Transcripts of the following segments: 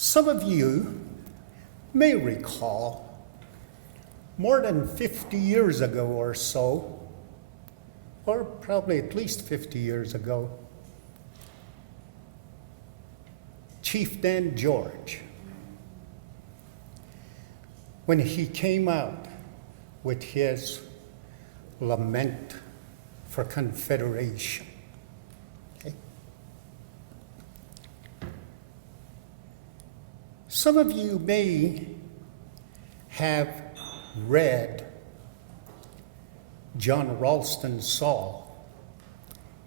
Some of you may recall more than 50 years ago or so, or probably at least 50 years ago, Chief Dan George, when he came out with his lament for Confederation. Okay? Some of you may have read John Ralston Saul,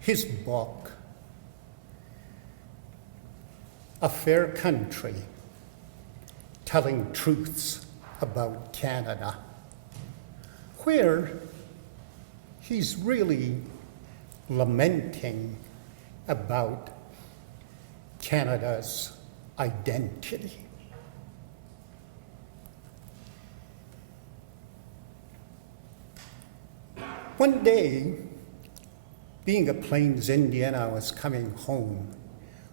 his book, A Fair Country, Telling Truths About Canada, where he's really lamenting about Canada's identity. One day, being a Plains Indian, I was coming home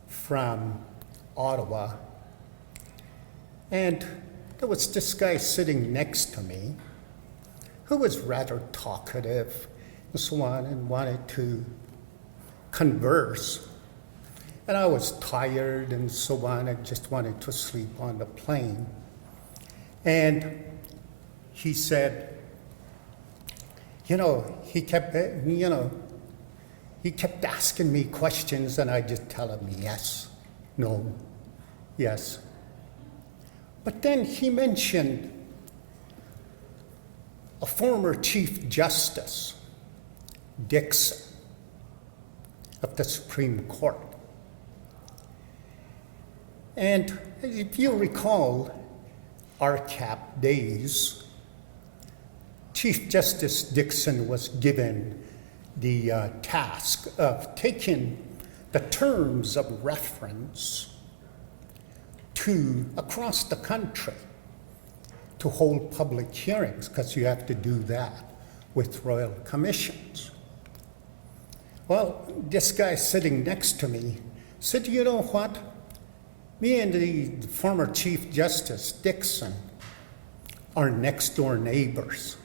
from Ottawa, and there was this guy sitting next to me who was rather talkative and so on and wanted to converse. And I was tired and so on, and just wanted to sleep on the plane. And he said, he kept asking me questions, and I just tell him yes, no, yes. But then he mentioned a former Chief Justice, Dixon, of the Supreme Court. And if you recall RCAP days, Chief Justice Dixon was given the task of taking the terms of reference to across the country to hold public hearings, because you have to do that with royal commissions. Well, this guy sitting next to me said, you know what? Me and the former Chief Justice Dixon are next door neighbors.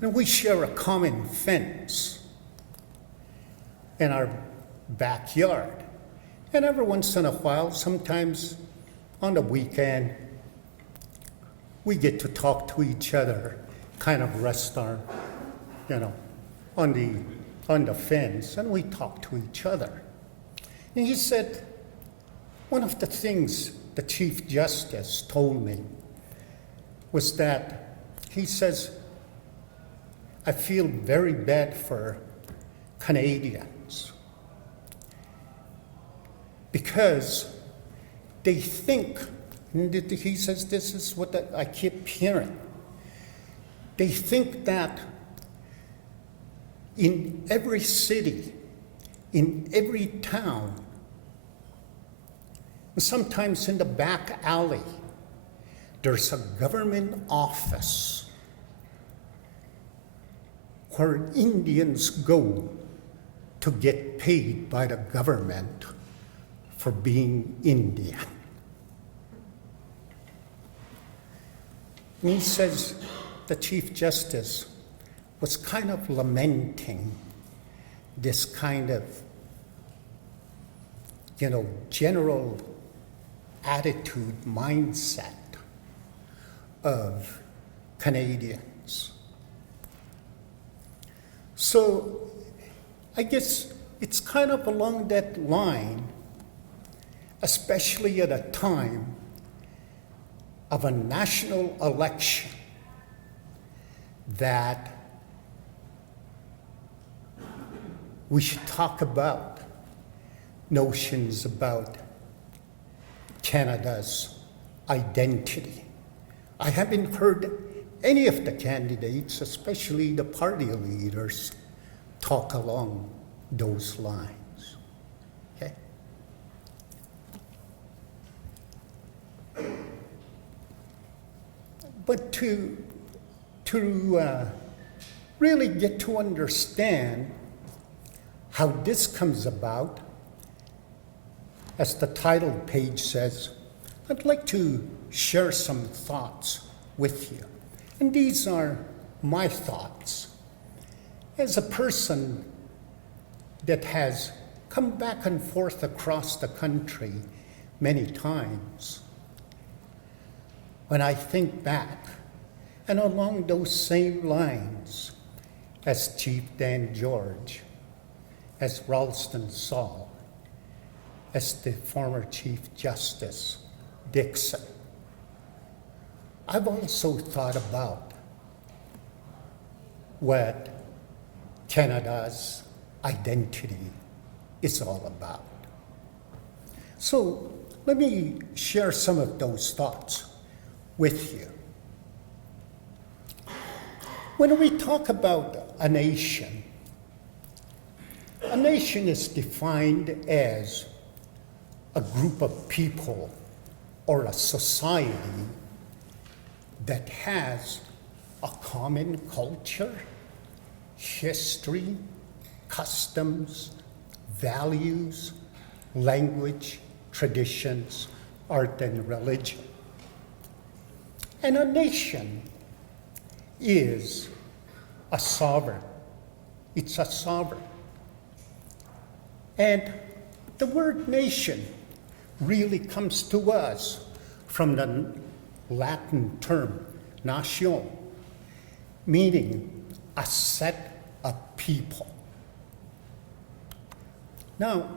And we share a common fence in our backyard. And every once in a while, sometimes on the weekend, we get to talk to each other, kind of rest our, on the fence, and we talk to each other. And he said, one of the things the Chief Justice told me was that, he says, I feel very bad for Canadians because they think, and he says this is what I keep hearing, they think that in every city, in every town, sometimes in the back alley, there's a government office where Indians go to get paid by the government for being Indian. And he says the Chief Justice was kind of lamenting this kind of, general attitude, mindset of Canadians. So I guess it's kind of along that line, especially at a time of a national election, that we should talk about notions about Canada's identity. I haven't heard any of the candidates, especially the party leaders, talk along those lines. Okay? But to really get to understand how this comes about, as the title page says, I'd like to share some thoughts with you. And these are my thoughts. As a person that has come back and forth across the country many times, when I think back, and along those same lines as Chief Dan George, as Ralston Saul, as the former Chief Justice Dixon, I've also thought about what Canada's identity is all about. So let me share some of those thoughts with you. When we talk about a nation is defined as a group of people or a society that has a common culture, history, customs, values, language, traditions, art, and religion. And a nation is a sovereign. It's a sovereign. And the word nation really comes to us from the Latin term nation, meaning a set of people. Now,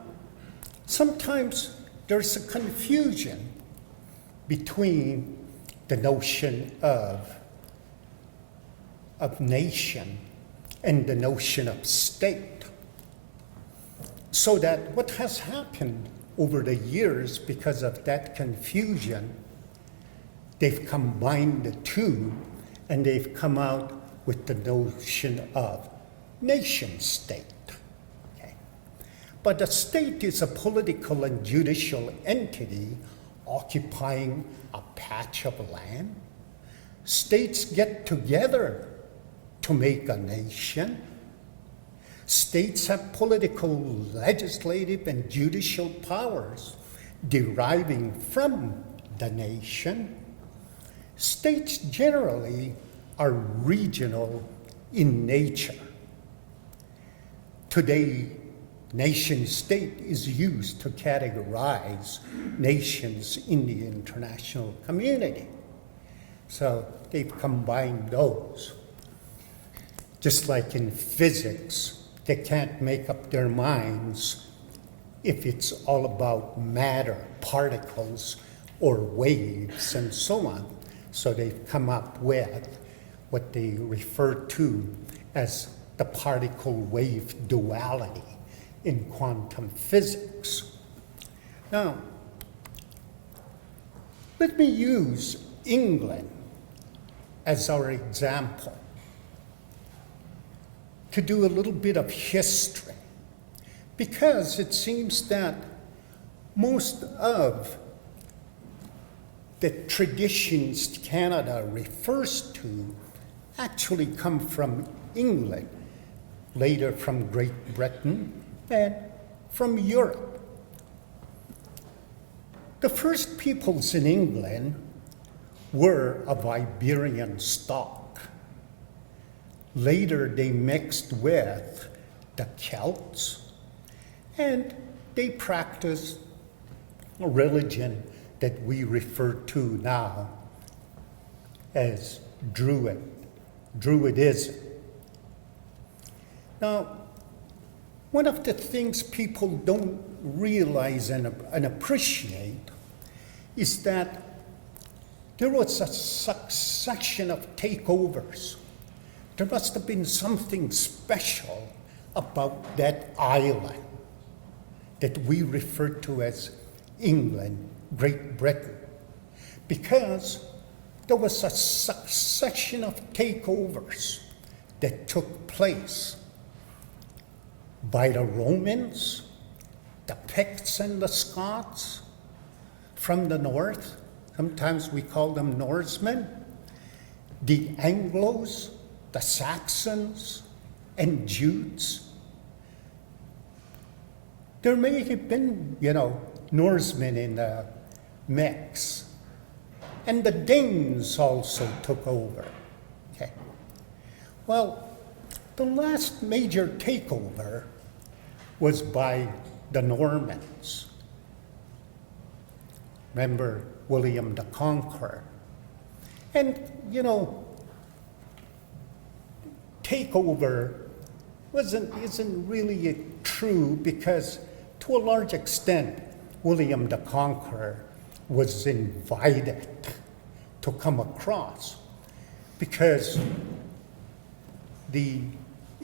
sometimes there's a confusion between the notion of nation and the notion of state. So that what has happened over the years because of that confusion, they've combined the two and they've come out with the notion of nation state. Okay. But a state is a political and judicial entity occupying a patch of land. States get together to make a nation. States have political, legislative, and judicial powers deriving from the nation. States generally are regional in nature. Today, nation-state is used to categorize nations in the international community. So they've combined those. Just like in physics, they can't make up their minds if it's all about matter, particles, or waves, and so on. So they've come up with what they refer to as the particle-wave duality in quantum physics. Now, let me use England as our example to do a little bit of history, because it seems that most of the traditions Canada refers to actually come from England, later from Great Britain, and from Europe. The first peoples in England were of Iberian stock. Later, they mixed with the Celts, and they practiced a religion that we refer to now as Druidism. Now, one of the things people don't realize and appreciate is that there was a succession of takeovers. There must have been something special about that island that we refer to as England, Great Britain, because there was a succession of takeovers that took place by the Romans, the Picts and the Scots from the north. Sometimes we call them Norsemen, the Anglos, the Saxons, and Jutes. There may have been, Norsemen in the mix, And the Danes also took over. Okay. Well, the last major takeover was by the Normans. Remember William the Conqueror? And, takeover isn't really true because, to a large extent, William the Conqueror was invited to come across because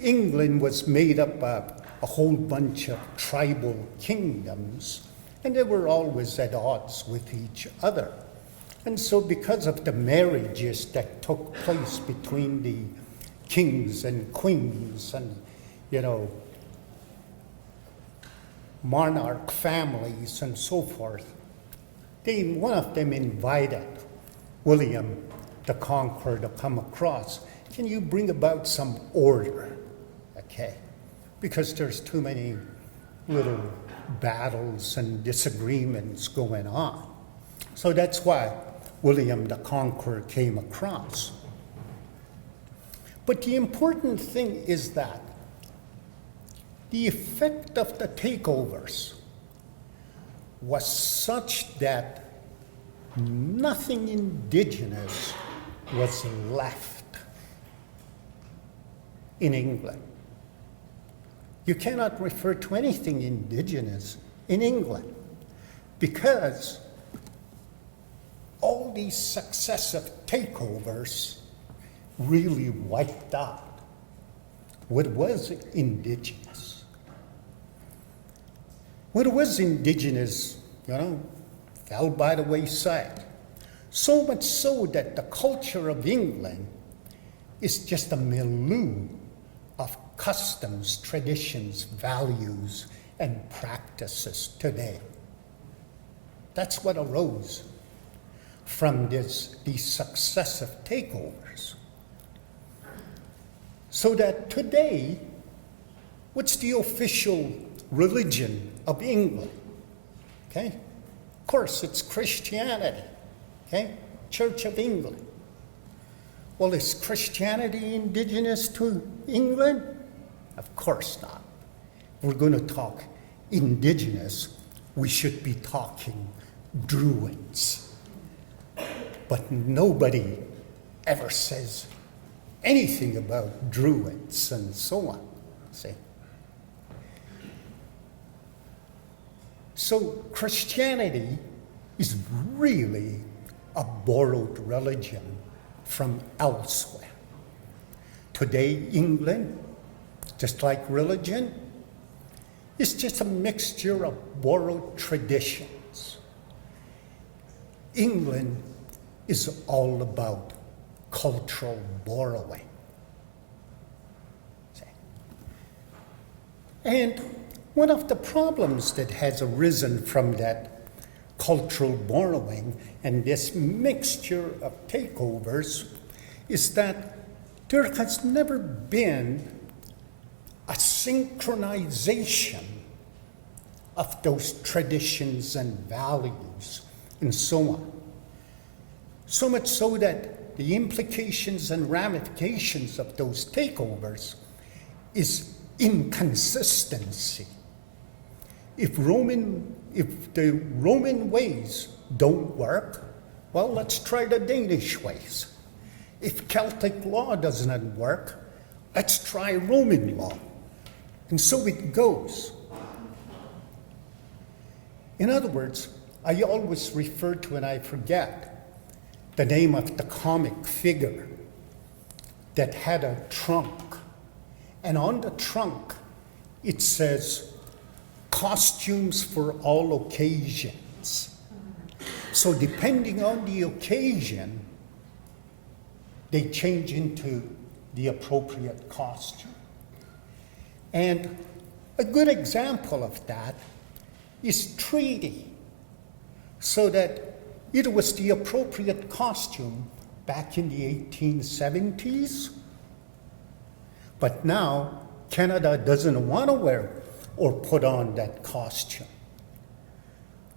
England was made up of a whole bunch of tribal kingdoms, and they were always at odds with each other. And so because of the marriages that took place between the kings and queens and, monarch families and so forth, one of them invited William the Conqueror to come across. Can you bring about some order? Okay. Because there's too many little battles and disagreements going on. So that's why William the Conqueror came across. But the important thing is that the effect of the takeovers was such that nothing indigenous was left in England. You cannot refer to anything indigenous in England because all these successive takeovers really wiped out what was indigenous. What was indigenous, fell by the wayside. So much so that the culture of England is just a milieu of customs, traditions, values, and practices today. That's what arose from these successive takeovers. So that today, what's the official religion of England? Okay? Of course, it's Christianity. Okay? Church of England. Well, is Christianity indigenous to England? Of course not. If we're going to talk indigenous, we should be talking Druids. But nobody ever says anything about Druids and so on. See? So Christianity is really a borrowed religion from elsewhere. Today, England, just like religion, is just a mixture of borrowed traditions. England is all about cultural borrowing. And one of the problems that has arisen from that cultural borrowing and this mixture of takeovers is that there has never been a synchronization of those traditions and values and so on. So much so that the implications and ramifications of those takeovers is inconsistency. If the Roman ways don't work, well, let's try the Danish ways. If Celtic law doesn't work, let's try Roman law. And so it goes. In other words, I always refer to, and I forget, the name of the comic figure that had a trunk. And on the trunk, it says, costumes for all occasions. So depending on the occasion, they change into the appropriate costume. And a good example of that is treaty. So that it was the appropriate costume back in the 1870s, but now Canada doesn't want to wear or put on that costume.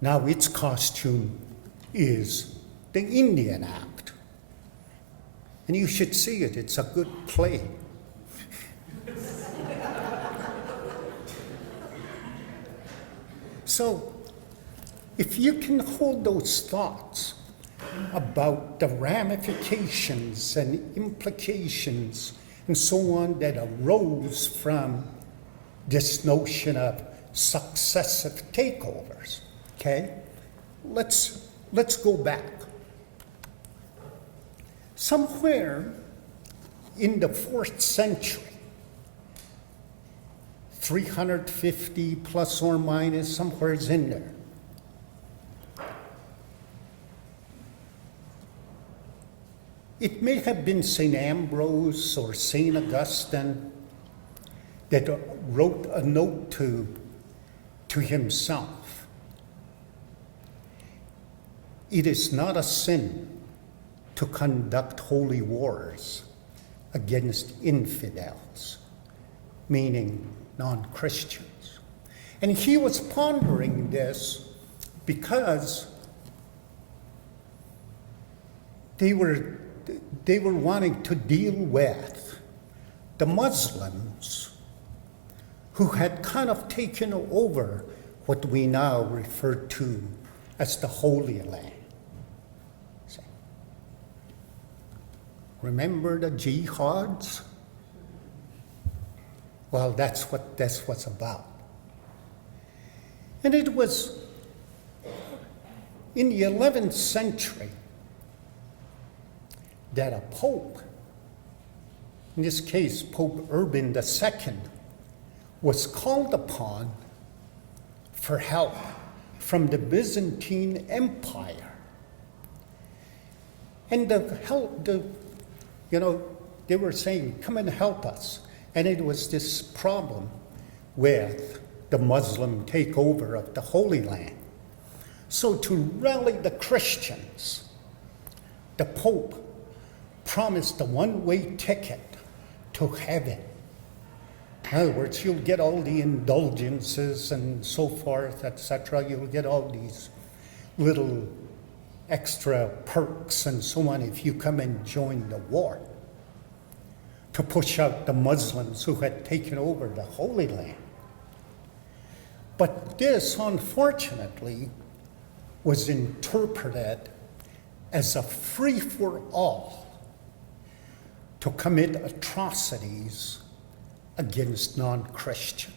Now its costume is the Indian Act. And you should see it, it's a good play. So, if you can hold those thoughts about the ramifications and implications and so on that arose from this notion of successive takeovers, okay? Let's go back. Somewhere in the 4th century, 350 plus or minus, somewhere it's in there. It may have been St. Ambrose or St. Augustine that wrote a note to himself. It is not a sin to conduct holy wars against infidels, meaning non-Christians. And he was pondering this because they were wanting to deal with the Muslims who had kind of taken over what we now refer to as the Holy Land. Remember the jihads? Well, that's what this was about. And it was in the 11th century that a pope, in this case Pope Urban II, was called upon for help from the Byzantine Empire. And they were saying, come and help us. And it was this problem with the Muslim takeover of the Holy Land. So to rally the Christians, the Pope promised a one-way ticket to heaven. In other words, you'll get all the indulgences and so forth, etc. You'll get all these little extra perks and so on if you come and join the war to push out the Muslims who had taken over the Holy Land. But this, unfortunately, was interpreted as a free-for-all to commit atrocities against non-Christians.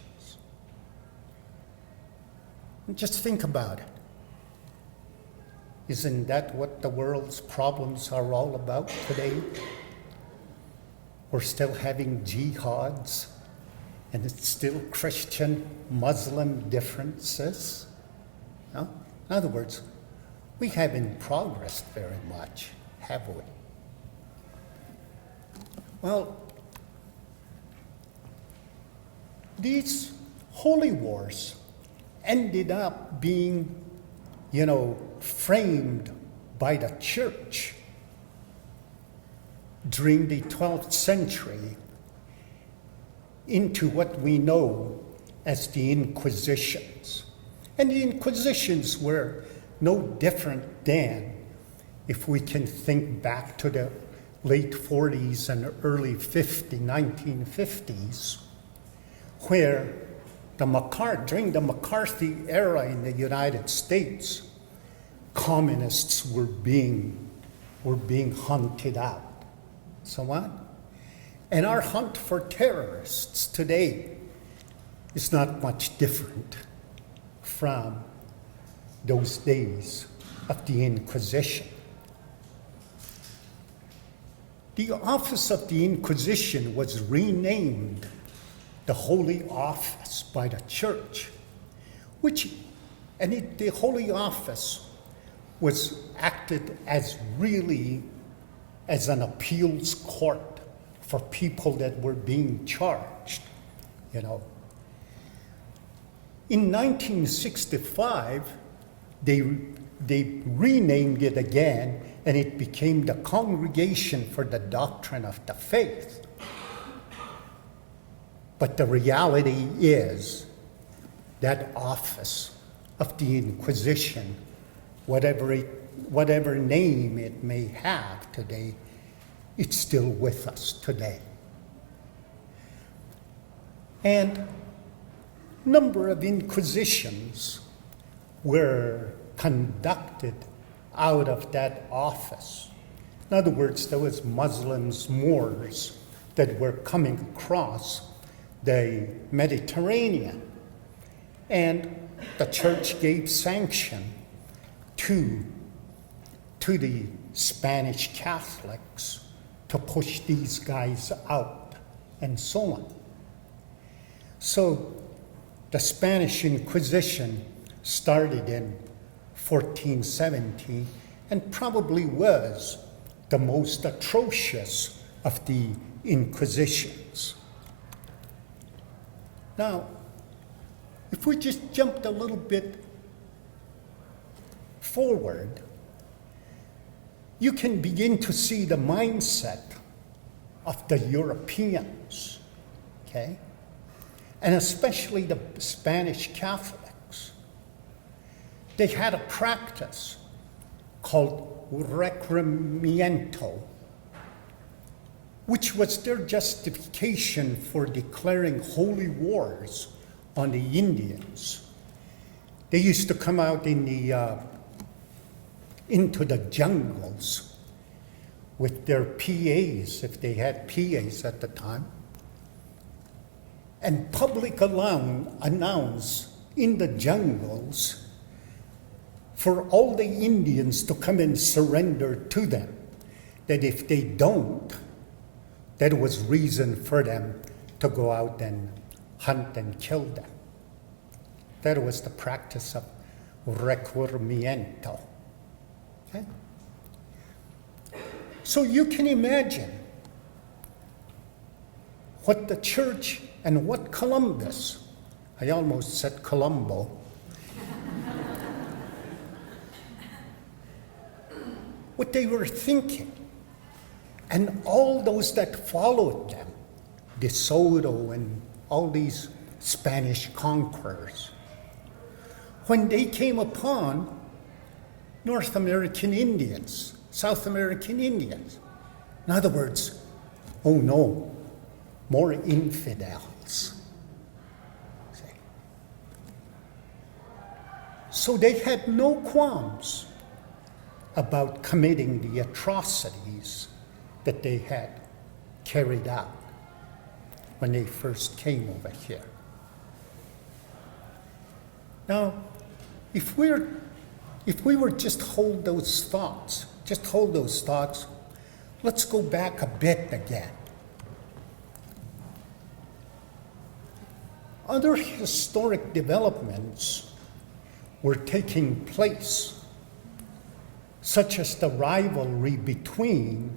Just think about it. Isn't that what the world's problems are all about today? We're still having jihads, and it's still Christian-Muslim differences. No? In other words, we haven't progressed very much, have we? Well, these holy wars ended up being, framed by the church during the 12th century into what we know as the Inquisitions. And the Inquisitions were no different than, if we can think back to the late 40s and early 1950s, where during the McCarthy era in the United States, communists were being hunted out. So what? And our hunt for terrorists today is not much different from those days of the Inquisition. The office of the Inquisition was renamed the Holy Office by the Church, the Holy Office was acted as really as an appeals court for people that were being charged, In 1965, they renamed it again, and it became the Congregation for the Doctrine of the Faith. But the reality is that office of the Inquisition, whatever it whatever name it may have today, it's still with us today. And a number of inquisitions were conducted out of that office. In other words, there was Muslims, Moors that were coming across the Mediterranean. And the church gave sanction to the Spanish Catholics to push these guys out and so on. So the Spanish Inquisition started in 1417 and probably was the most atrocious of the Inquisitions. Now, if we just jumped a little bit forward, you can begin to see the mindset of the Europeans, okay? And especially the Spanish Catholics. They had a practice called requerimiento, which was their justification for declaring holy wars on the Indians. They used to come out into the jungles with their PAs, if they had PAs at the time, and publicly announce in the jungles for all the Indians to come and surrender to them, that if they don't, that was reason for them to go out and hunt and kill them. That was the practice of requerimiento. Okay? So you can imagine what the church and what Columbus, I almost said Colombo, what they were thinking. And all those that followed them, De Soto and all these Spanish conquerors, when they came upon North American Indians, South American Indians, in other words, oh no, more infidels. See? So they had no qualms about committing the atrocities that they had carried out when they first came over here. Now, if we were just hold those thoughts, let's go back a bit again. Other historic developments were taking place, such as the rivalry between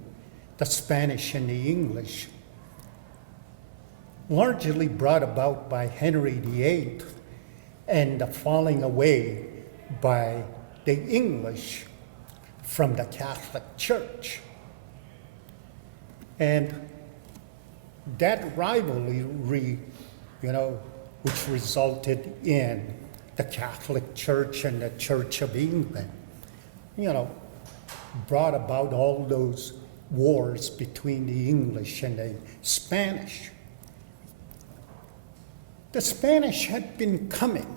the Spanish and the English, largely brought about by Henry VIII and the falling away by the English from the Catholic Church. And that rivalry, which resulted in the Catholic Church and the Church of England, brought about all those wars between the English and the Spanish. The Spanish had been coming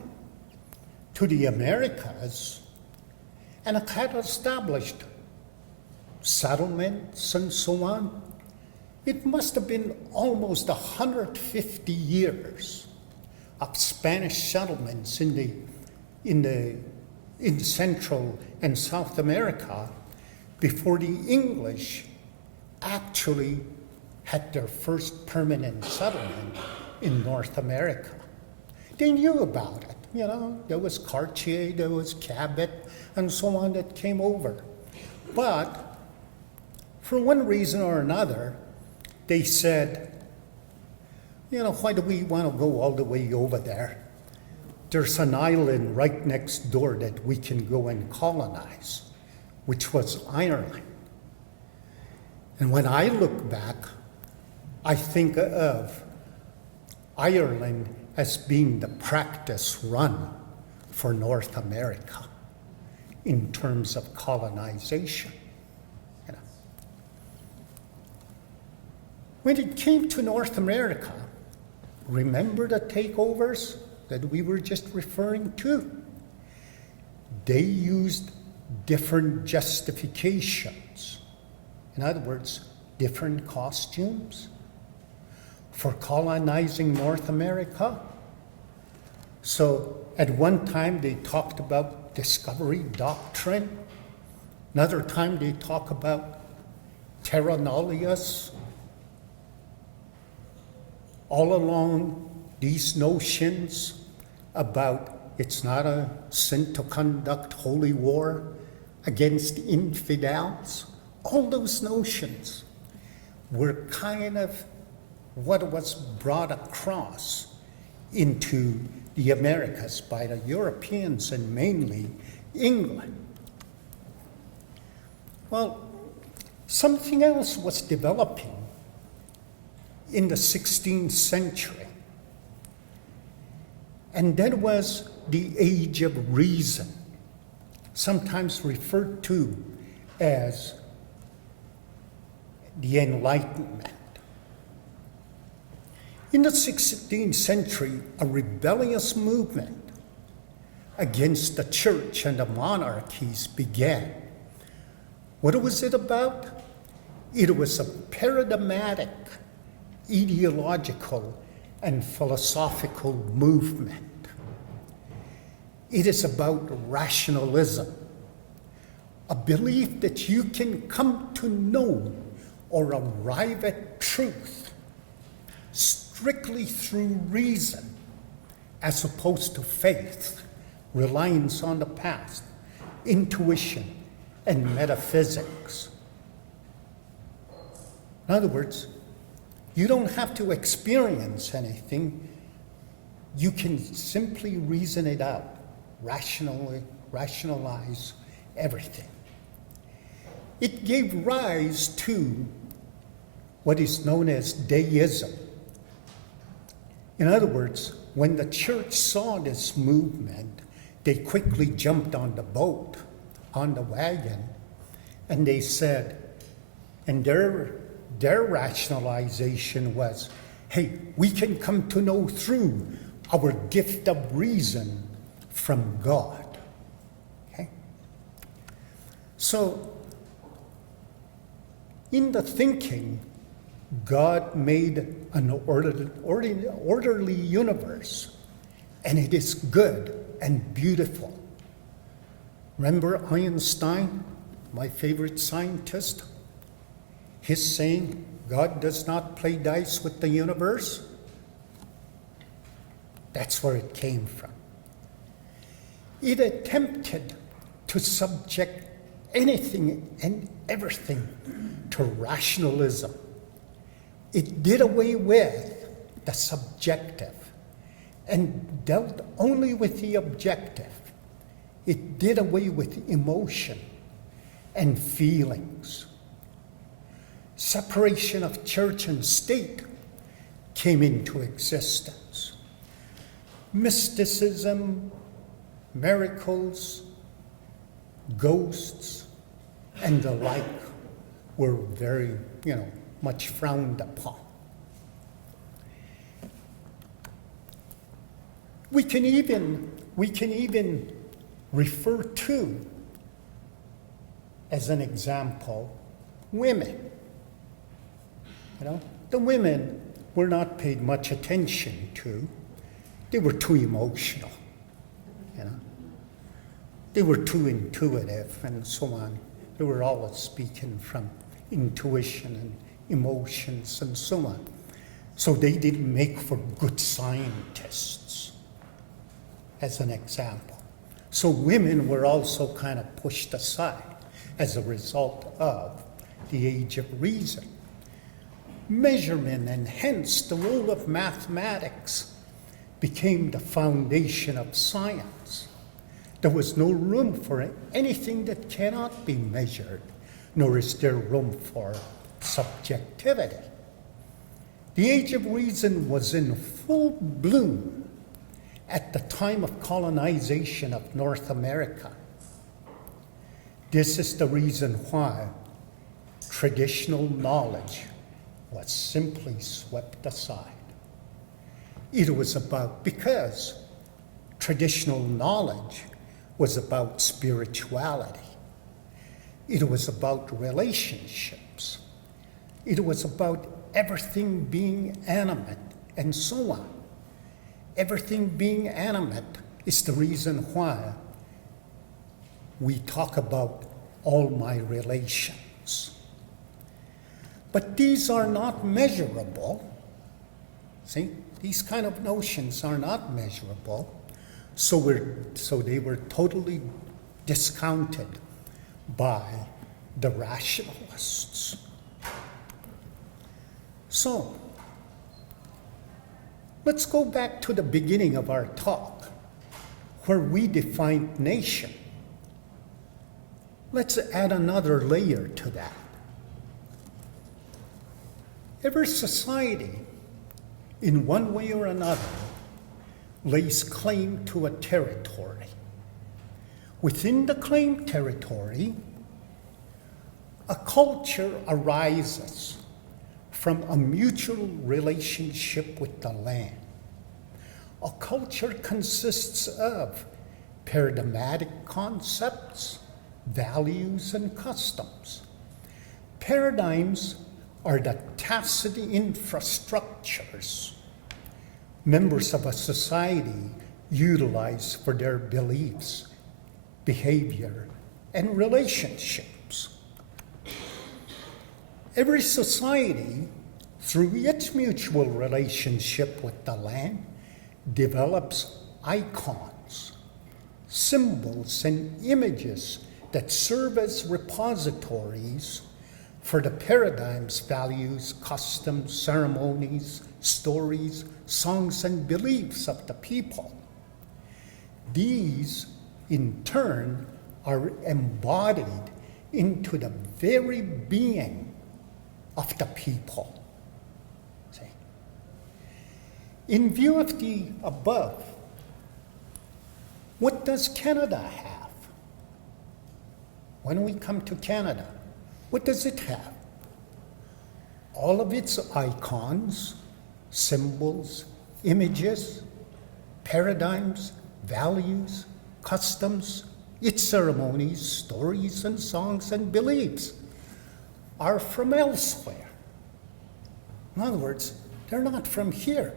to the Americas and had established settlements and so on. It must have been almost 150 years of Spanish settlements in Central and South America before the English actually had their first permanent settlement in North America. They knew about it. There was Cartier, there was Cabot, and so on that came over. But for one reason or another, they said, why do we want to go all the way over there? There's an island right next door that we can go and colonize, which was Ireland. And when I look back, I think of Ireland as being the practice run for North America. in terms of colonization. You know. When it came to North America, remember the takeovers that we were just referring to? They used different justifications. In other words, different costumes for colonizing North America. So at one time they talked about discovery doctrine. Another time they talk about terra nullius. All along these notions about it's not a sin to conduct holy war against infidels. All those notions were kind of what was brought across into the Americas by the Europeans and mainly England. Well, something else was developing in the 16th century, and that was the Age of Reason, sometimes referred to as the Enlightenment. In the 16th century, a rebellious movement against the church and the monarchies began. What was it about? It was a paradigmatic, ideological, and philosophical movement. It is about rationalism, a belief that you can come to know or arrive at truth strictly through reason, as opposed to faith, reliance on the past, intuition, and metaphysics. In other words, you don't have to experience anything. You can simply reason it out, rationalize everything. It gave rise to what is known as deism. In other words, when the church saw this movement, they quickly jumped on the boat, on the wagon, and they said, and their rationalization was, hey, we can come to know through our gift of reason from God. Okay? So, in the thinking, God made an orderly universe, and it is good and beautiful. Remember Einstein, my favorite scientist? His saying, God does not play dice with the universe. That's where it came from. It attempted to subject anything and everything to rationalism. It did away with the subjective and dealt only with the objective. It did away with emotion and feelings. Separation of church and state came into existence. Mysticism, miracles, ghosts, and the like were very, much frowned upon. We can even refer to, as an example, women. The women were not paid much attention to. They were too emotional. They were too intuitive and so on. They were always speaking from intuition and emotions and so on. So they didn't make for good scientists, as an example. So women were also kind of pushed aside as a result of the Age of Reason. Measurement, and hence the role of mathematics, became the foundation of science. There was no room for anything that cannot be measured, nor is there room for subjectivity. The Age of Reason was in full bloom at the time of colonization of North America. This is the reason why traditional knowledge was simply swept aside. It was because traditional knowledge was about spirituality. It was about relationships. It was about everything being animate and so on. Everything being animate is the reason why we talk about all my relations. But these are not measurable. See, these kind of notions are not measurable, so they were totally discounted by the rationalists. So, let's go back to the beginning of our talk, where we defined nation. Let's add another layer to that. Every society, in one way or another, lays claim to a territory. Within the claimed territory, a culture arises from a mutual relationship with the land. A culture consists of paradigmatic concepts, values, and customs. Paradigms are the tacit infrastructures members of a society utilize for their beliefs, behavior, and relationships. Every society, through its mutual relationship with the land, develops icons, symbols, and images that serve as repositories for the paradigms, values, customs, ceremonies, stories, songs, and beliefs of the people. These, in turn, are embodied into the very being of the people. See? In view of the above, what does Canada have? When we come to Canada, what does it have? All of its icons, symbols, images, paradigms, values, customs, its ceremonies, stories, and songs and beliefs are from elsewhere. In other words, they're not from here.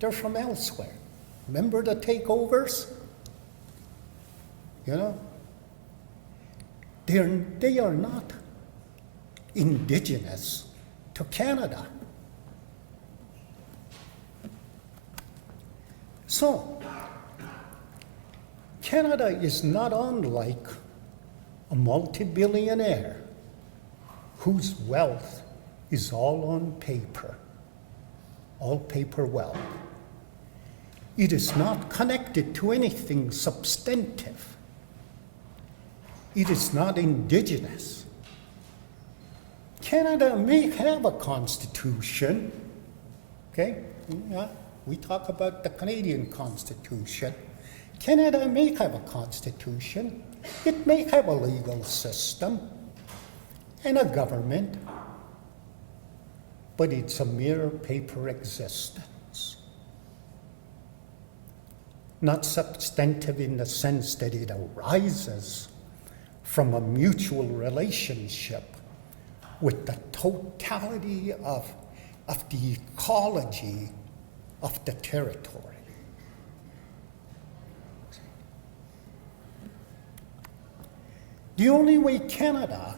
They're from elsewhere. Remember the takeovers? You know? They are not indigenous to Canada. So, Canada is not unlike a multi-billionaire whose wealth is all on paper, all paper wealth. It is not connected to anything substantive. It is not indigenous. Canada may have a constitution, okay? We talk about the Canadian Constitution. Canada may have a constitution. It may have a legal system and a government, but it's a mere paper existence. Not substantive in the sense that it arises from a mutual relationship with the totality of the ecology of the territory. The only way Canada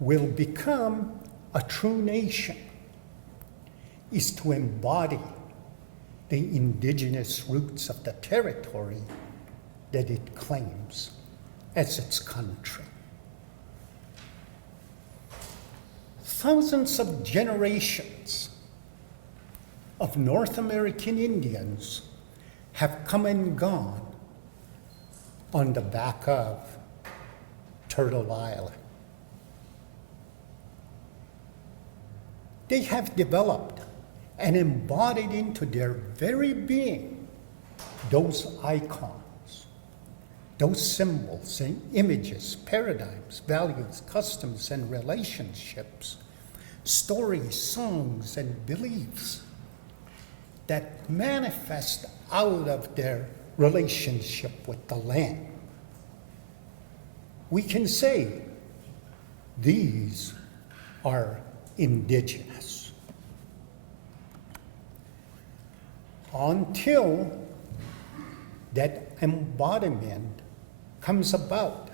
will become a true nation is to embody the indigenous roots of the territory that it claims as its country. Thousands of generations of North American Indians have come and gone on the back of Turtle Island. They have developed and embodied into their very being those icons, those symbols and images, paradigms, values, customs, and relationships, stories, songs, and beliefs that manifest out of their relationship with the land. We can say these are indigenous. Until that embodiment comes about,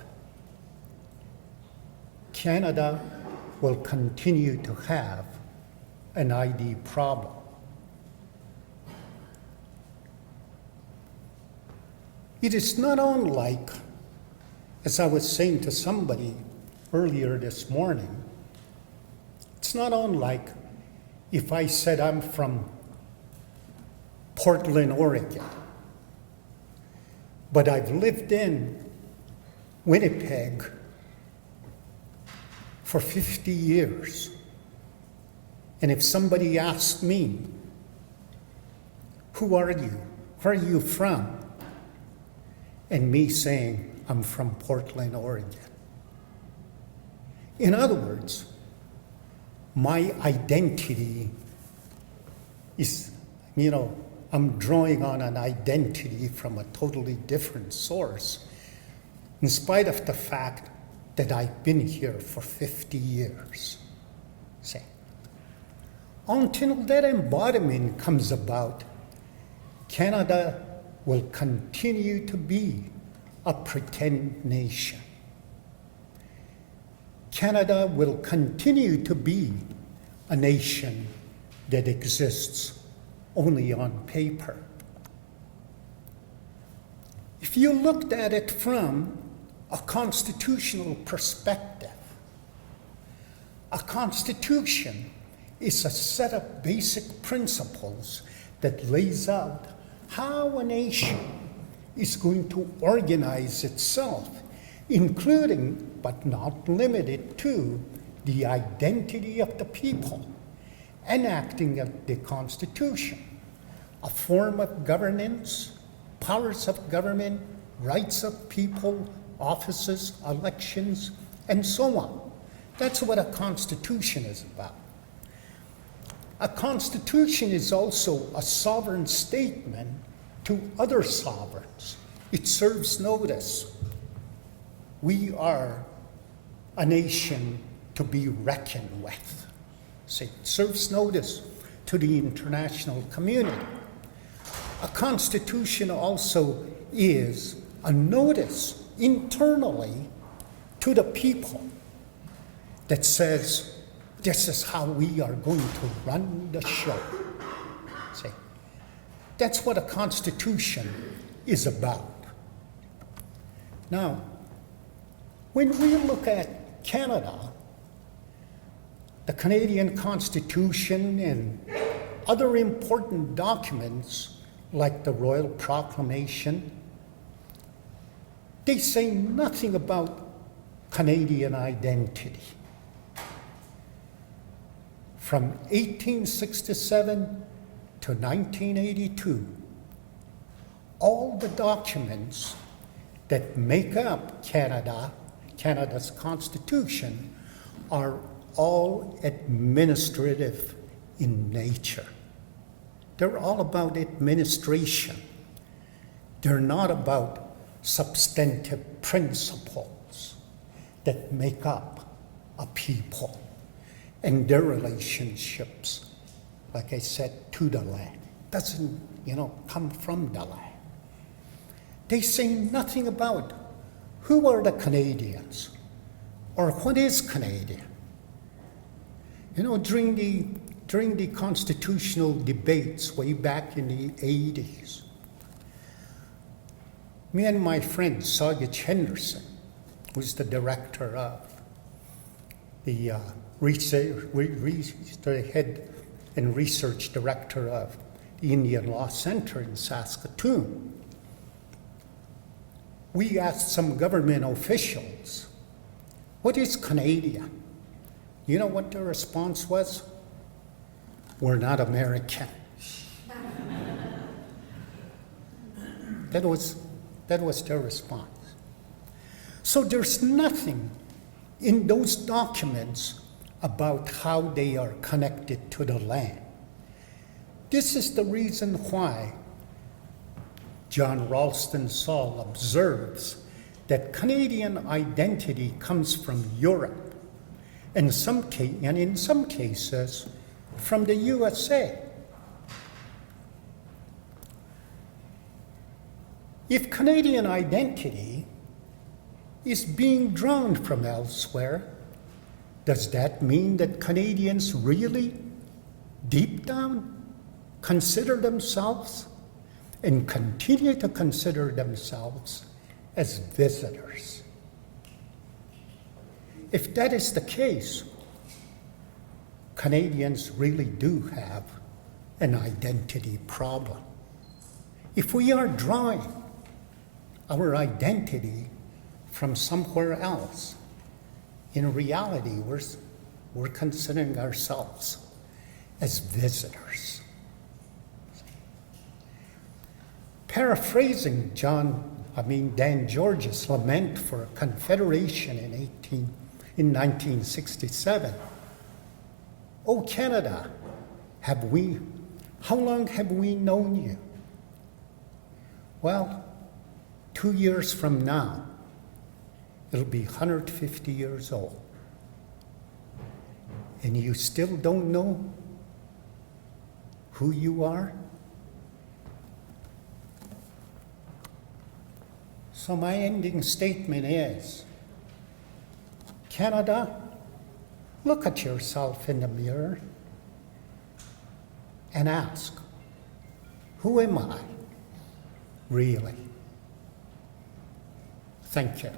Canada will continue to have an ID problem. It is not unlike, as I was saying to somebody earlier this morning, it's not unlike if I said I'm from Portland, Oregon, but I've lived in Winnipeg for 50 years. And if somebody asked me, who are you? Where are you from? And me saying, I'm from Portland, Oregon. In other words, my identity is, I'm drawing on an identity from a totally different source, in spite of the fact that I've been here for 50 years. See? Until that embodiment comes about, Canada will continue to be a pretend nation. Canada will continue to be a nation that exists only on paper. If you looked at it from a constitutional perspective, a constitution is a set of basic principles that lays out how a nation is going to organize itself, including, but not limited to, the identity of the people, enacting of the Constitution, a form of governance, powers of government, rights of people, offices, elections, and so on. That's what a constitution is about. A constitution is also a sovereign statement to other sovereigns. It serves notice. We are a nation to be reckoned with. See, it serves notice to the international community. A constitution also is a notice internally to the people that says, this is how we are going to run the show. See, that's what a constitution is about. Now, when we look at Canada, the Canadian Constitution and other important documents like the Royal Proclamation, they say nothing about Canadian identity. From 1867 to 1982, all the documents that make up Canada's Constitution are all administrative in nature. They're all about administration. They're not about substantive principles that make up a people and their relationships, like I said, to the land. Doesn't, come from the land. They say nothing about who are the Canadians or what is Canadian. During the constitutional debates way back in the 80s, me and my friend Saugich Henderson, who's the director of the head and research director of the Indian Law Center in Saskatoon, we asked some government officials, what is Canadian? You know what their response was? We're not American. That was their response. So there's nothing in those documents about how they are connected to the land. This is the reason why John Ralston Saul observes that Canadian identity comes from Europe, and in some cases from the USA. If Canadian identity is being drawn from elsewhere, does that mean that Canadians really, deep down, consider themselves and continue to consider themselves as visitors? If that is the case, Canadians really do have an identity problem. If we are drawing our identity from somewhere else, in reality, we're considering ourselves as visitors. Paraphrasing Dan George's lament for Confederation in 1967, "Oh Canada, how long have we known you?" Well, 2 years from now, it'll be 150 years old. And you still don't know who you are? So my ending statement is, Canada, look at yourself in the mirror and ask, who am I, really? Thank you.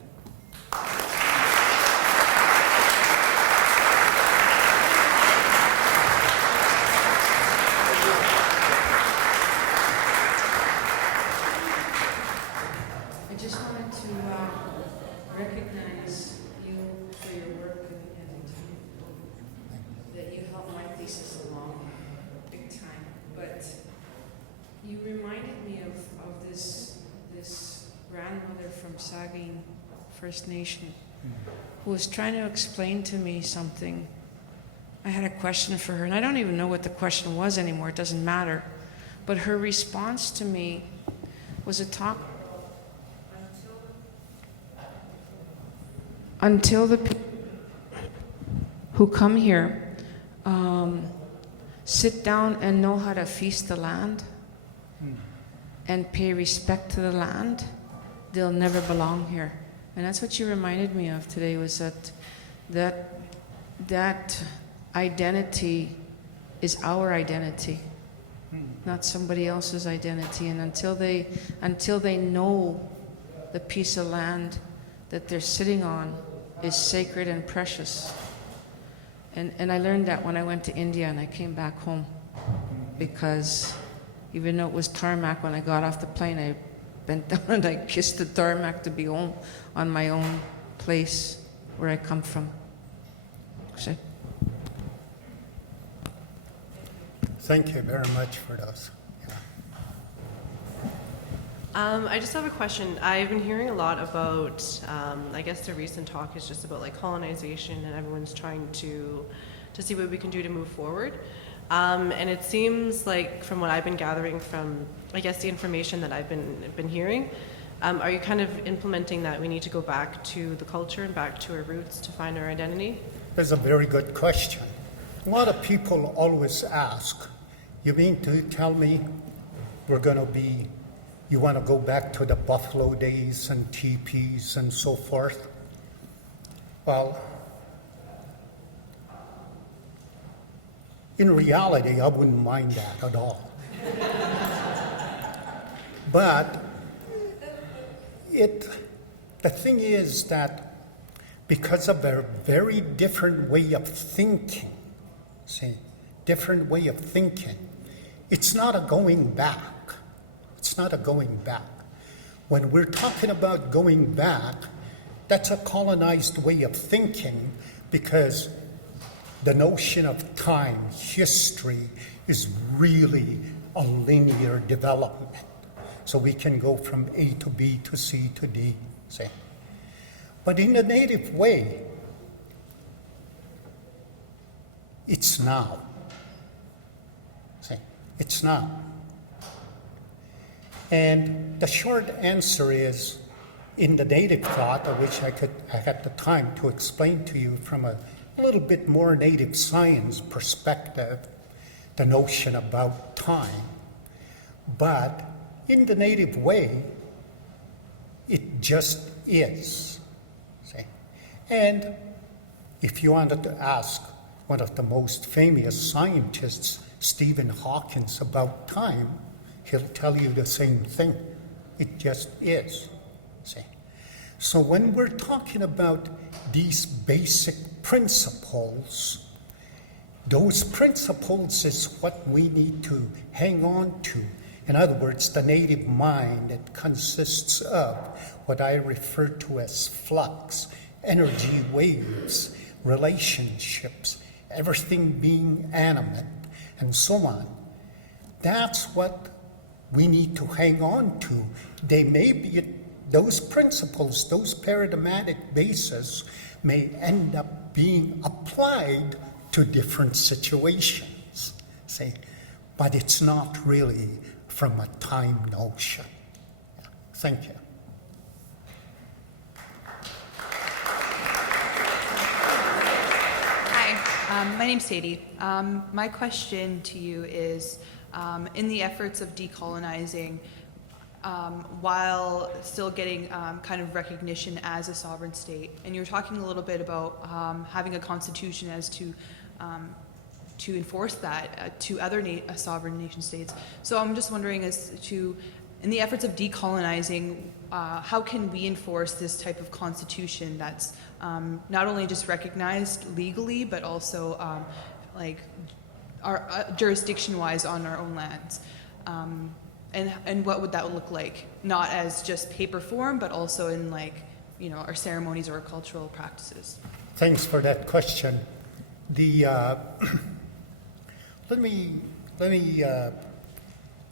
I just wanted to recognize you for your work and that you helped my thesis along big time. But you reminded me of this grandmother from Saging First Nation who was trying to explain to me something. I had a question for her, and I don't even know what the question was anymore. It doesn't matter. But her response to me was a talk until the people who come here sit down and know how to feast the land and pay respect to the land, they'll never belong here. And that's what you reminded me of today, was that identity is our identity, not somebody else's identity. And until they know the piece of land that they're sitting on is sacred and precious. And I learned that when I went to India and I came back home, because even though it was tarmac, when I got off the plane, I bent down and I kissed the tarmac to be home on my own place where I come from. So. Thank you very much for those. I just have a question. I've been hearing a lot about, I guess the recent talk is just about like colonization, and everyone's trying to see what we can do to move forward. And it seems like, from what I've been gathering from, I guess, the information that I've been hearing, are you kind of implementing that we need to go back to the culture and back to our roots to find our identity? That's a very good question. A lot of people always ask, you mean to tell me you want to go back to the buffalo days and teepees and so forth? Well, in reality, I wouldn't mind that at all. But the thing is that because of a very different way of thinking, it's not a going back. It's not a going back. When we're talking about going back, that's a colonized way of thinking, because the notion of time, history, is really a linear development. So we can go from A to B to C to D, say. But in the native way, it's now. See, it's now. And the short answer is, in the native thought, of which I had the time to explain to you from a little bit more native science perspective, the notion about time. But in the native way, it just is. See? And if you wanted to ask one of the most famous scientists, Stephen Hawking, about time, he'll tell you the same thing. It just is. See? So when we're talking about these basic principles, those principles is what we need to hang on to. In other words, the native mind, it consists of what I refer to as flux, energy waves, relationships, everything being animate, and so on. That's what we need to hang on to. They may be, those principles, those paradigmatic bases may end up being applied to different situations, see, but it's not really from a time notion. Thank you. Hi, my name's Sadie. My question to you is, in the efforts of decolonizing, while still getting kind of recognition as a sovereign state, and you're talking a little bit about having a constitution as to enforce that to other sovereign nation states. So I'm just wondering, as to, in the efforts of decolonizing, how can we enforce this type of constitution that's not only just recognized legally, but also like our jurisdiction-wise on our own lands? And what would that look like? Not as just paper form, but also in, like, you know, our ceremonies or our cultural practices. Thanks for that question. The let me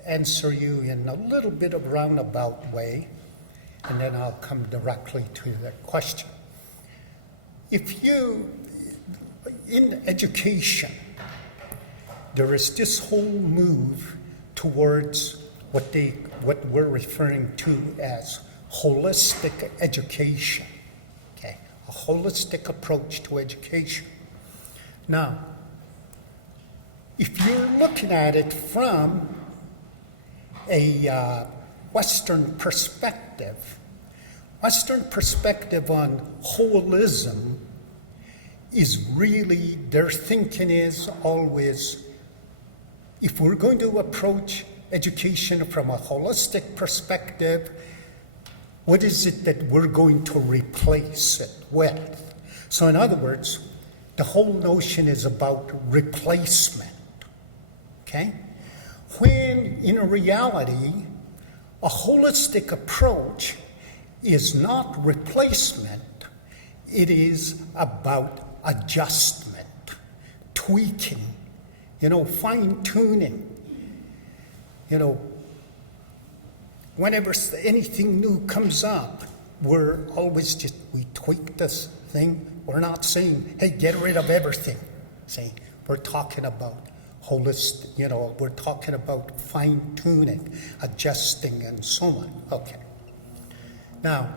answer you in a little bit of roundabout way, and then I'll come directly to the question. If you, in education, there is this whole move towards what we're referring to as holistic education, okay? A holistic approach to education. Now, if you're looking at it from a Western perspective on holism is really, their thinking is always, if we're going to approach education from a holistic perspective, what is it that we're going to replace it with? So in other words, the whole notion is about replacement, okay? When in reality, a holistic approach is not replacement, it is about adjustment, tweaking, fine-tuning. Whenever anything new comes up, we're always we tweak this thing. We're not saying, hey, get rid of everything. See, we're talking about holistic, we're talking about fine-tuning, adjusting, and so on. Okay. Now,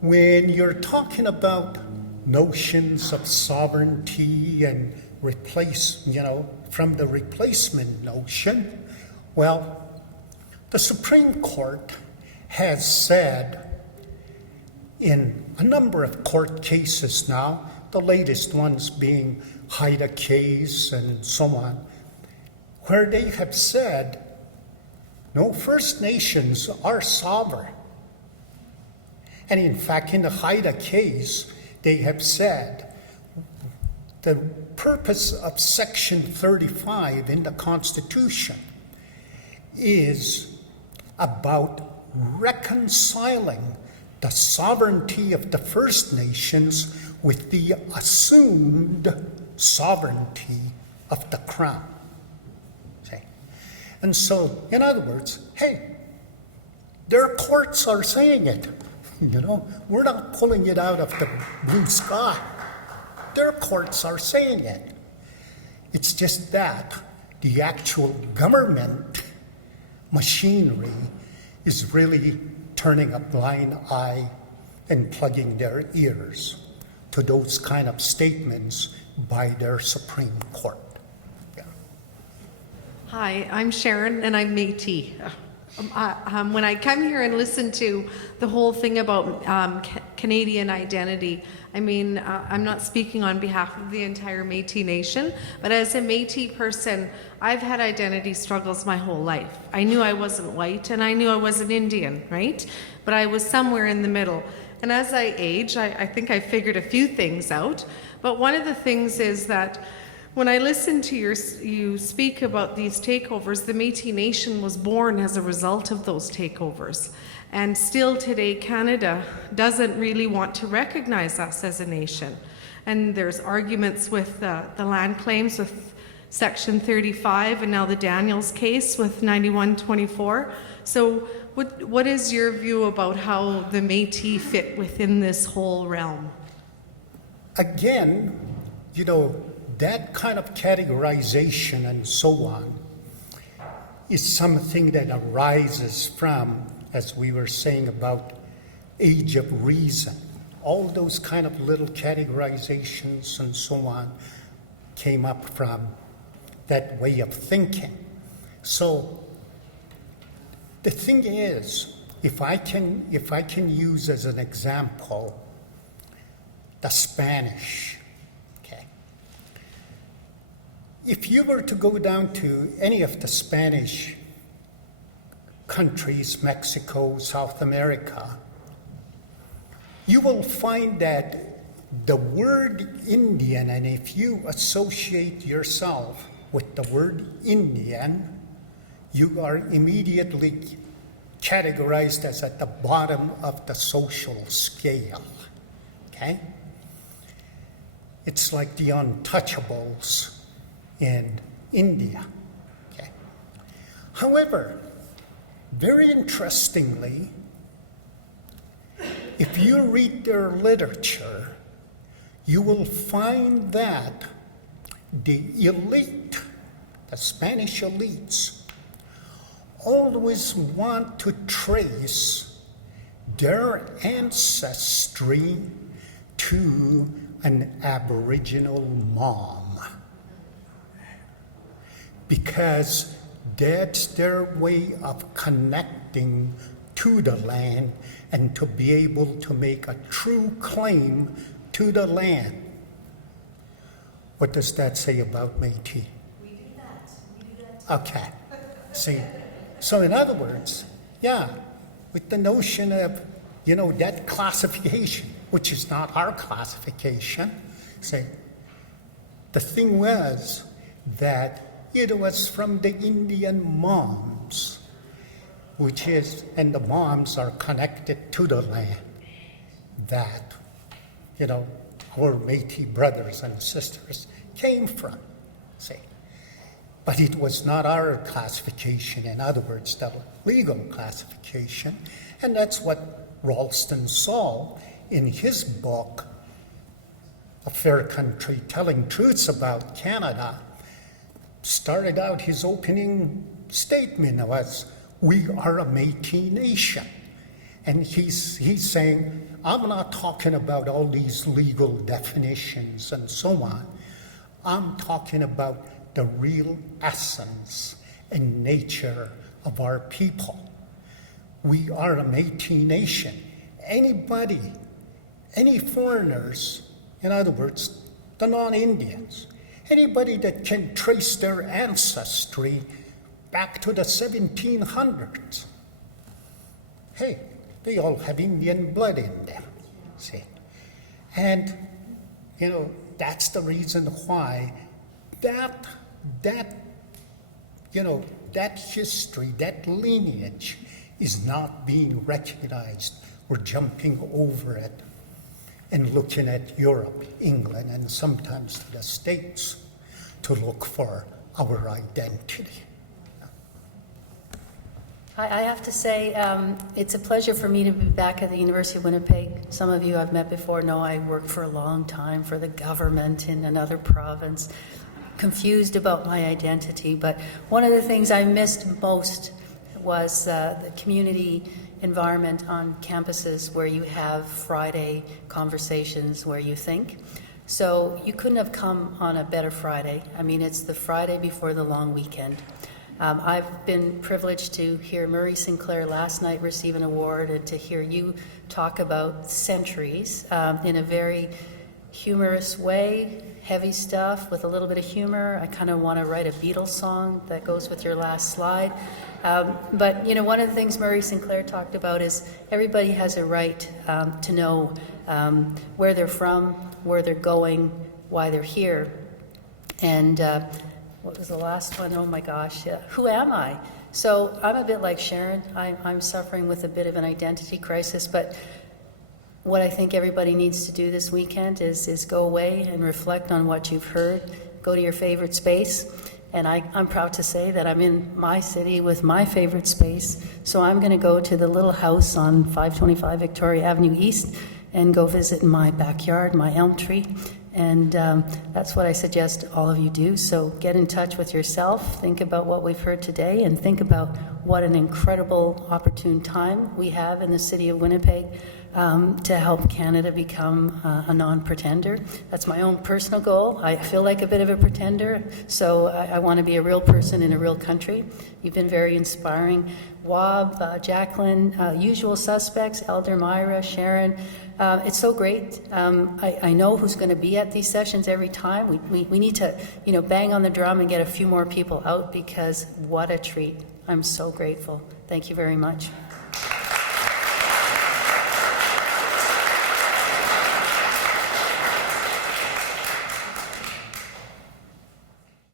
when you're talking about notions of sovereignty and replace, from the replacement notion, well, the Supreme Court has said in a number of court cases now, the latest ones being Haida case and so on, where they have said, no, First Nations are sovereign. And in fact, in the Haida case, they have said the purpose of Section 35 in the Constitution is about reconciling the sovereignty of the First Nations with the assumed sovereignty of the Crown. Okay. And so, in other words, hey, their courts are saying it. You know, we're not pulling it out of the blue sky. Their courts are saying it. It's just that the actual government machinery is really turning a blind eye and plugging their ears to those kind of statements by their Supreme Court. Yeah. Hi, I'm Sharon, and I'm Métis. When I come here and listen to the whole thing about Canadian identity, I mean, I'm not speaking on behalf of the entire Métis Nation, but as a Métis person, I've had identity struggles my whole life. I knew I wasn't white, and I knew I wasn't Indian, right? But I was somewhere in the middle. And as I age, I think I figured a few things out. But one of the things is that when I listen to you speak about these takeovers, the Métis Nation was born as a result of those takeovers. And still today, Canada doesn't really want to recognize us as a nation. And there's arguments with the land claims with Section 35 and now the Daniels case with 9124. So what is your view about how the Métis fit within this whole realm? Again, you know, that kind of categorization and so on is something that arises from, as we were saying about age of reason. All those kind of little categorizations and so on came up from that way of thinking. So the thing is, if I can use as an example the Spanish. If you were to go down to any of the Spanish countries, Mexico, South America, you will find that the word Indian, and if you associate yourself with the word Indian, you are immediately categorized as at the bottom of the social scale, okay? It's like the untouchables in India. Okay. However, very interestingly, if you read their literature, you will find that the elite, the Spanish elites, always want to trace their ancestry to an Aboriginal mom, because that's their way of connecting to the land and to be able to make a true claim to the land. What does that say about Métis? We do that. Okay. See, so in other words, yeah, with the notion of, you know, that classification, which is not our classification, say, the thing was that it was from the Indian moms, which is, and the moms are connected to the land, that, you know, our Métis brothers and sisters came from, see. But it was not our classification, in other words, the legal classification, and that's what Ralston Saul, in his book, A Fair Country, Telling Truths About Canada, started out his opening statement was, we are a Métis nation. And he's saying, I'm not talking about all these legal definitions and so on. I'm talking about the real essence and nature of our people. We are a Métis nation. Anybody, any foreigners, in other words, the non-Indians, anybody that can trace their ancestry back to the 1700s, hey, they all have Indian blood in them, see. And, you know, that's the reason why that history, that lineage is not being recognized. We're jumping over it and looking at Europe, England, and sometimes the States to look for our identity. I have to say, it's a pleasure for me to be back at the University of Winnipeg. Some of you I've met before know I worked for a long time for the government in another province. Confused about my identity, but one of the things I missed most was the community environment on campuses where you have Friday conversations where you think. So you couldn't have come on a better Friday. I mean, it's the Friday before the long weekend. I've been privileged to hear Murray Sinclair last night receive an award and to hear you talk about centuries in a very humorous way, heavy stuff with a little bit of humor. I kind of want to write a Beatles song that goes with your last slide. But, you know, one of the things Murray Sinclair talked about is everybody has a right to know where they're from, where they're going, why they're here. And what was the last one? Oh my gosh, who am I? So I'm a bit like Sharon. I'm suffering with a bit of an identity crisis, but what I think everybody needs to do this weekend is go away and reflect on what you've heard. Go to your favorite space. And I'm proud to say that I'm in my city with my favorite space. So I'm going to go to the little house on 525 Victoria Avenue East and go visit my backyard, my elm tree. And that's what I suggest all of you do. So get in touch with yourself, think about what we've heard today, and think about what an incredible, opportune time we have in the city of Winnipeg to help Canada become a non-pretender. That's my own personal goal. I feel like a bit of a pretender, so I want to be a real person in a real country. You've been very inspiring. Wab, Jacqueline, usual suspects, Elder Myra, Sharon. It's so great. I know who's going to be at these sessions every time. We need to, you know, bang on the drum and get a few more people out because what a treat. I'm so grateful. Thank you very much.